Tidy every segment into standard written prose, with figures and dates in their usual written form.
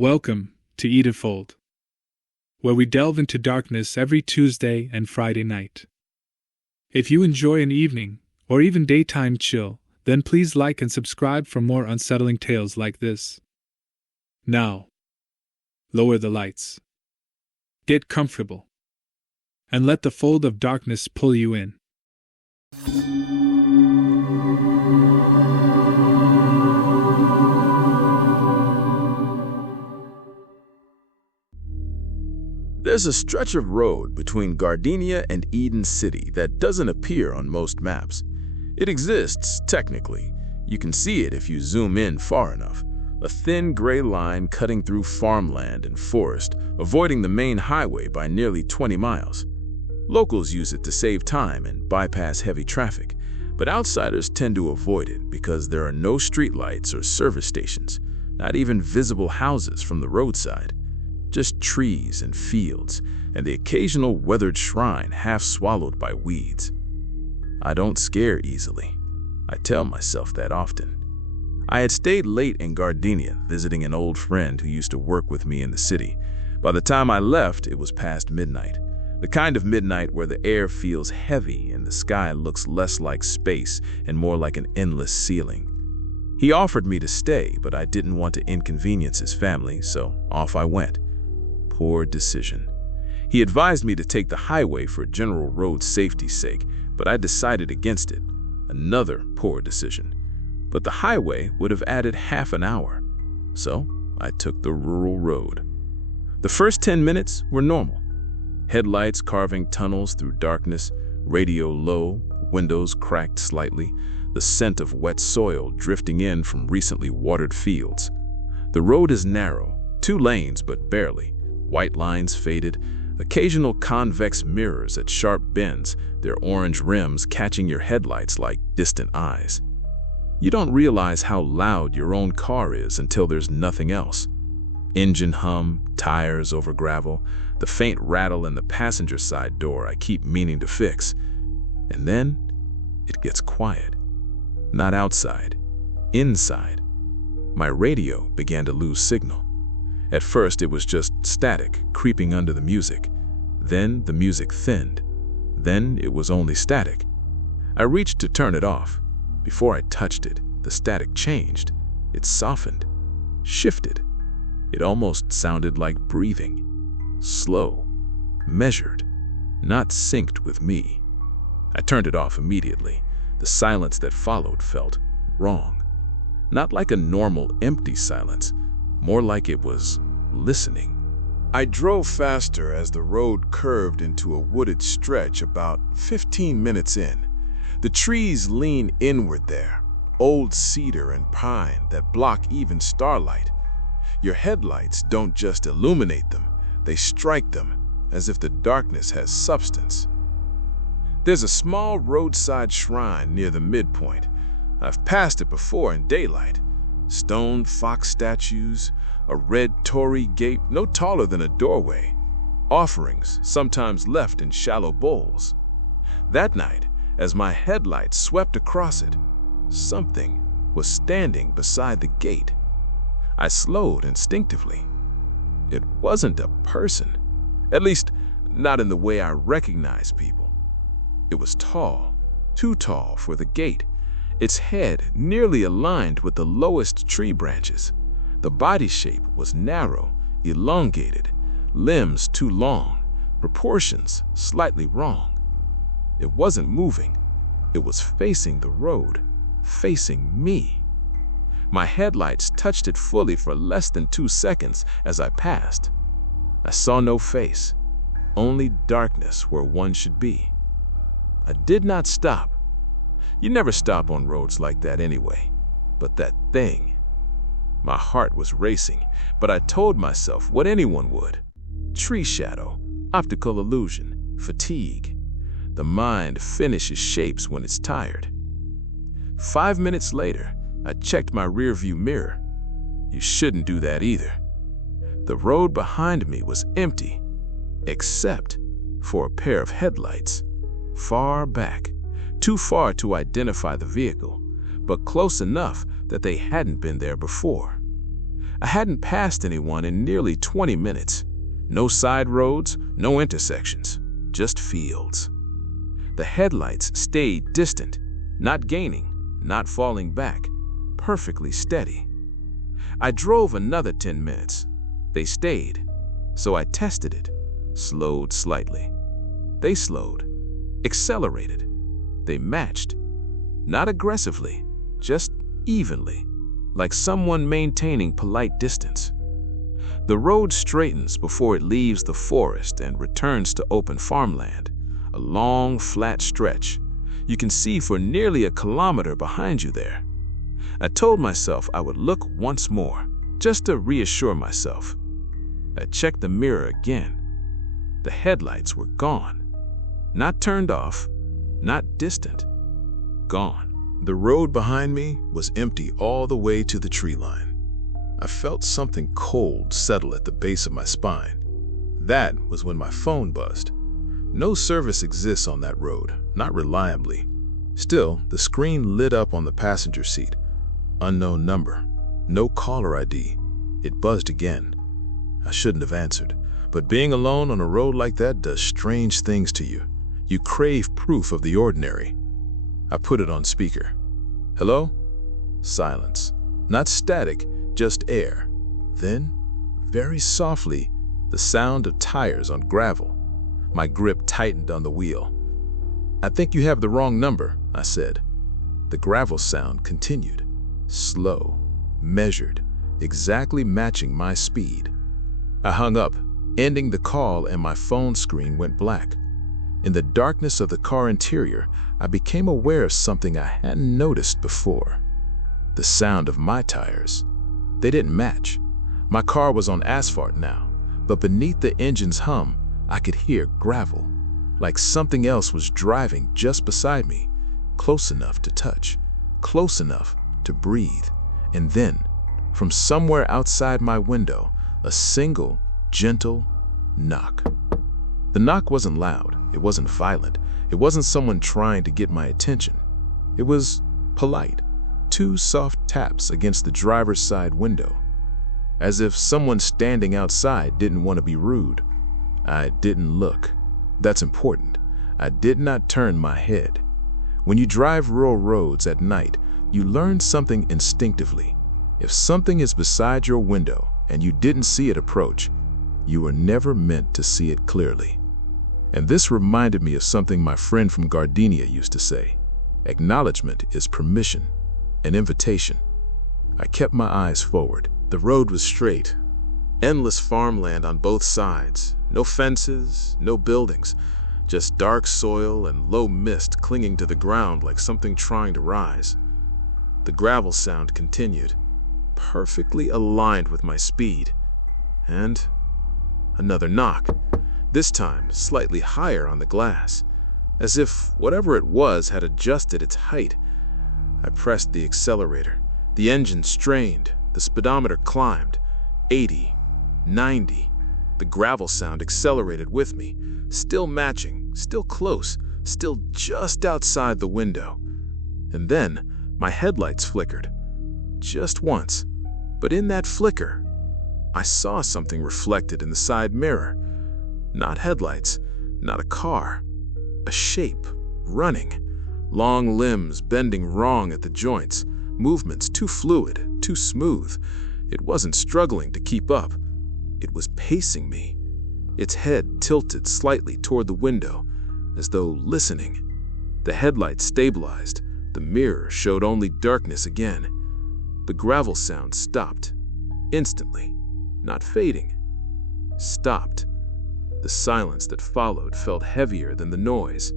Welcome to Edenfold, where we delve into darkness every Tuesday and Friday night. If you enjoy an evening, or even daytime chill, then please like and subscribe for more unsettling tales like this. Now, lower the lights, get comfortable, and let the fold of darkness pull you in. There's a stretch of road between Gardenia and Eden City that doesn't appear on most maps. It exists, technically. You can see it if you zoom in far enough. A thin gray line cutting through farmland and forest, avoiding the main highway by nearly 20 miles. Locals use it to save time and bypass heavy traffic, but outsiders tend to avoid it because there are no streetlights or service stations, not even visible houses from the roadside. Just trees and fields, and the occasional weathered shrine half swallowed by weeds. I don't scare easily. I tell myself that often. I had stayed late in Gardenia visiting an old friend who used to work with me in the city. By the time I left, it was past midnight. The kind of midnight where the air feels heavy and the sky looks less like space and more like an endless ceiling. He offered me to stay, but I didn't want to inconvenience his family, so off I went. Poor decision. He advised me to take the highway for general road safety's sake, but I decided against it. Another poor decision. But the highway would have added half an hour. So I took the rural road. The first 10 minutes were normal. Headlights carving tunnels through darkness, radio low, windows cracked slightly, the scent of wet soil drifting in from recently watered fields. The road is narrow, 2 lanes but barely. White lines faded, occasional convex mirrors at sharp bends, their orange rims catching your headlights like distant eyes. You don't realize how loud your own car is until there's nothing else. Engine hum, tires over gravel, the faint rattle in the passenger side door I keep meaning to fix. And then it gets quiet. Not outside, inside. My radio began to lose signal. At first it was just static creeping under the music. Then the music thinned. Then it was only static. I reached to turn it off. Before I touched it, the static changed. It softened, shifted. It almost sounded like breathing. Slow, measured, not synced with me. I turned it off immediately. The silence that followed felt wrong. Not like a normal empty silence, more like it was listening. I drove faster as the road curved into a wooded stretch about 15 minutes in. The trees lean inward there, old cedar and pine that block even starlight. Your headlights don't just illuminate them, they strike them as if the darkness has substance. There's a small roadside shrine near the midpoint. I've passed it before in daylight. Stone fox statues, a red torii gate no taller than a doorway, offerings sometimes left in shallow bowls. That night, as my headlights swept across it, something was standing beside the gate. I slowed instinctively. It wasn't a person, at least not in the way I recognize people. It was tall, too tall for the gate, its head nearly aligned with the lowest tree branches. The body shape was narrow, elongated, limbs too long, proportions slightly wrong. It wasn't moving. It was facing the road, facing me. My headlights touched it fully for less than 2 seconds as I passed. I saw no face, only darkness where one should be. I did not stop. You never stop on roads like that anyway. But that thing. My heart was racing, but I told myself what anyone would. Tree shadow, optical illusion, fatigue. The mind finishes shapes when it's tired. 5 minutes later, I checked my rearview mirror. You shouldn't do that either. The road behind me was empty, except for a pair of headlights, far back, too far to identify the vehicle, but close enough that they hadn't been there before. I hadn't passed anyone in nearly 20 minutes. No side roads, no intersections, just fields. The headlights stayed distant, not gaining, not falling back, perfectly steady. I drove another 10 minutes. They stayed, so I tested it, slowed slightly. They slowed, accelerated. They matched, not aggressively, just evenly, like someone maintaining polite distance. The road straightens before it leaves the forest and returns to open farmland, a long, flat stretch. You can see for nearly a kilometer behind you there. I told myself I would look once more, just to reassure myself. I checked the mirror again. The headlights were gone. Not turned off, not distant. Gone. The road behind me was empty all the way to the tree line. I felt something cold settle at the base of my spine. That was when my phone buzzed. No service exists on that road, not reliably. Still, the screen lit up on the passenger seat. Unknown number. No caller ID. It buzzed again. I shouldn't have answered, but being alone on a road like that does strange things to you. You crave proof of the ordinary. I put it on speaker. Hello? Silence. Not static, just air. Then, very softly, the sound of tires on gravel. My grip tightened on the wheel. I think you have the wrong number, I said. The gravel sound continued. Slow, measured, exactly matching my speed. I hung up, ending the call, and my phone screen went black. In the darkness of the car interior, I became aware of something I hadn't noticed before. The sound of my tires. They didn't match. My car was on asphalt now, but beneath the engine's hum, I could hear gravel, like something else was driving just beside me, close enough to touch, close enough to breathe. And then, from somewhere outside my window, a single, gentle knock. The knock wasn't loud, it wasn't violent, it wasn't someone trying to get my attention. It was polite, 2 soft taps against the driver's side window, as if someone standing outside didn't want to be rude. I didn't look. That's important. I did not turn my head. When you drive rural roads at night, you learn something instinctively. If something is beside your window and you didn't see it approach, you were never meant to see it clearly. And this reminded me of something my friend from Gardenia used to say. Acknowledgement is permission, an invitation. I kept my eyes forward. The road was straight. Endless farmland on both sides. No fences, no buildings. Just dark soil and low mist clinging to the ground like something trying to rise. The gravel sound continued, perfectly aligned with my speed. And another knock. This time slightly higher on the glass, as if whatever it was had adjusted its height. I pressed the accelerator. The engine strained. The speedometer climbed. 80, 90. The gravel sound accelerated with me, still matching, still close, still just outside the window. And then my headlights flickered. Just once. But in that flicker, I saw something reflected in the side mirror. Not headlights, not a car. A shape, running. Long limbs bending wrong at the joints. Movements too fluid, too smooth. It wasn't struggling to keep up. It was pacing me. Its head tilted slightly toward the window, as though listening. The headlights stabilized. The mirror showed only darkness again. The gravel sound stopped. Instantly. Not fading. Stopped. The silence that followed felt heavier than the noise.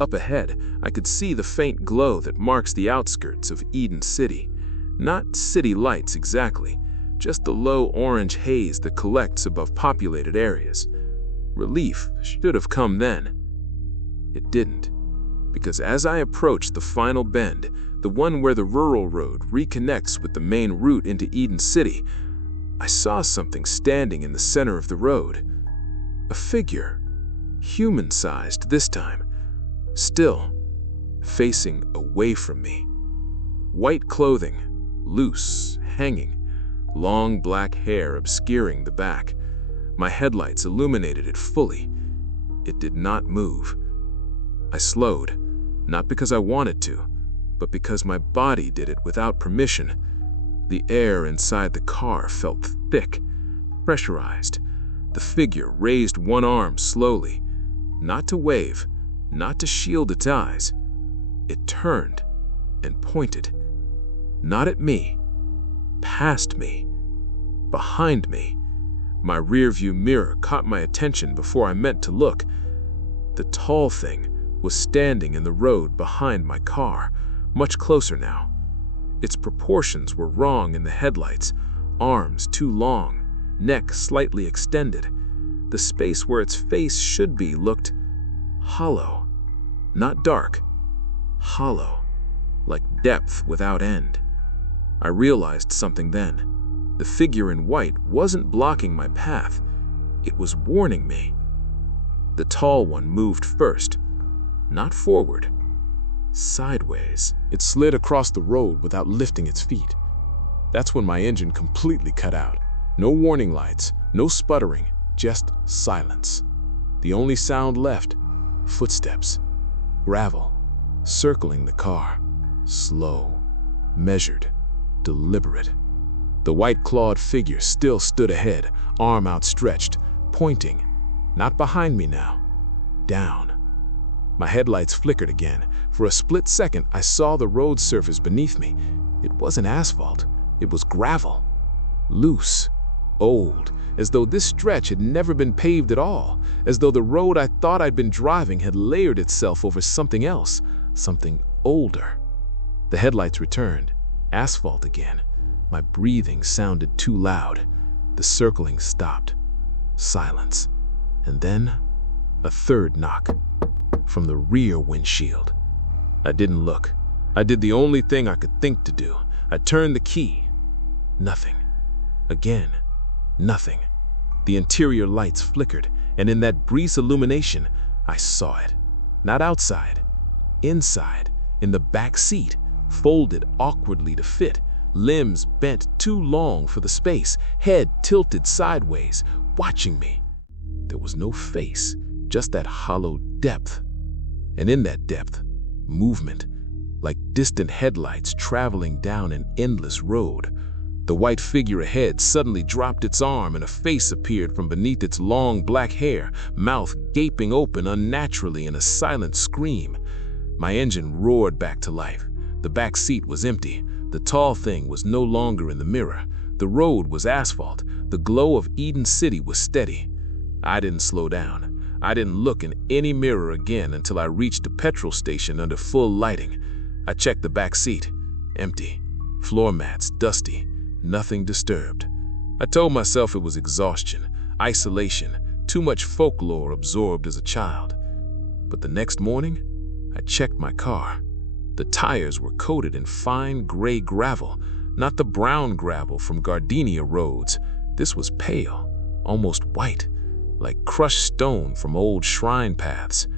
Up ahead, I could see the faint glow that marks the outskirts of Eden City. Not city lights exactly, just the low orange haze that collects above populated areas. Relief should have come then. It didn't, because as I approached the final bend, the one where the rural road reconnects with the main route into Eden City, I saw something standing in the center of the road. A figure, human-sized this time, still, facing away from me. White clothing, loose, hanging, long black hair obscuring the back. My headlights illuminated it fully. It did not move. I slowed, not because I wanted to, but because my body did it without permission. The air inside the car felt thick, pressurized. The figure raised one arm slowly, not to wave, not to shield its eyes. It turned and pointed, not at me, past me, behind me. My rearview mirror caught my attention before I meant to look. The tall thing was standing in the road behind my car, much closer now. Its proportions were wrong in the headlights, arms too long, neck slightly extended. The space where its face should be looked hollow, not dark, hollow, like depth without end. I realized something then. The figure in white wasn't blocking my path, it was warning me. The tall one moved first, not forward, sideways. It slid across the road without lifting its feet. That's when my engine completely cut out. No warning lights, no sputtering, just silence. The only sound left, footsteps, gravel, circling the car, slow, measured, deliberate. The white-clawed figure still stood ahead, arm outstretched, pointing, not behind me now, down. My headlights flickered again. For a split second, I saw the road surface beneath me. It wasn't asphalt, it was gravel. Loose, old, as though this stretch had never been paved at all, as though the road I thought I'd been driving had layered itself over something else, something older. The headlights returned, asphalt again. My breathing sounded too loud. The circling stopped. Silence. And then, a third knock. From the rear windshield. I didn't look. I did the only thing I could think to do. I turned the key. Nothing. Again, nothing. The interior lights flickered, and in that brief illumination, I saw it. Not outside. Inside, in the back seat, folded awkwardly to fit, limbs bent too long for the space, head tilted sideways, watching me. There was no face, just that hollow depth. And in that depth, movement, like distant headlights traveling down an endless road. The white figure ahead suddenly dropped its arm and a face appeared from beneath its long black hair, mouth gaping open unnaturally in a silent scream. My engine roared back to life. The back seat was empty. The tall thing was no longer in the mirror. The road was asphalt. The glow of Eden City was steady. I didn't slow down. I didn't look in any mirror again until I reached a petrol station under full lighting. I checked the back seat. Empty. Floor mats dusty. Nothing disturbed. I told myself it was exhaustion, isolation, too much folklore absorbed as a child. But the next morning, I checked my car. The tires were coated in fine gray gravel, not the brown gravel from Gardenia roads. This was pale, almost white, like crushed stone from old shrine paths,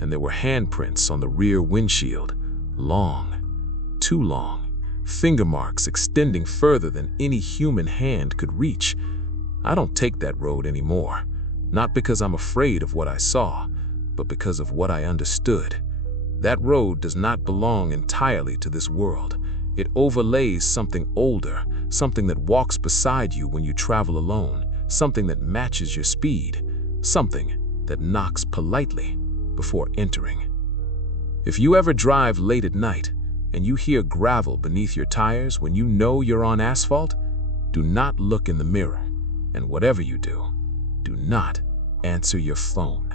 and there were handprints on the rear windshield, long, too long, finger marks extending further than any human hand could reach. I don't take that road anymore, not because I'm afraid of what I saw, but because of what I understood. That road does not belong entirely to this world. It overlays something older, something that walks beside you when you travel alone, something that matches your speed, something that knocks politely before entering. If you ever drive late at night and you hear gravel beneath your tires when you know you're on asphalt, do not look in the mirror, and whatever you do, do not answer your phone.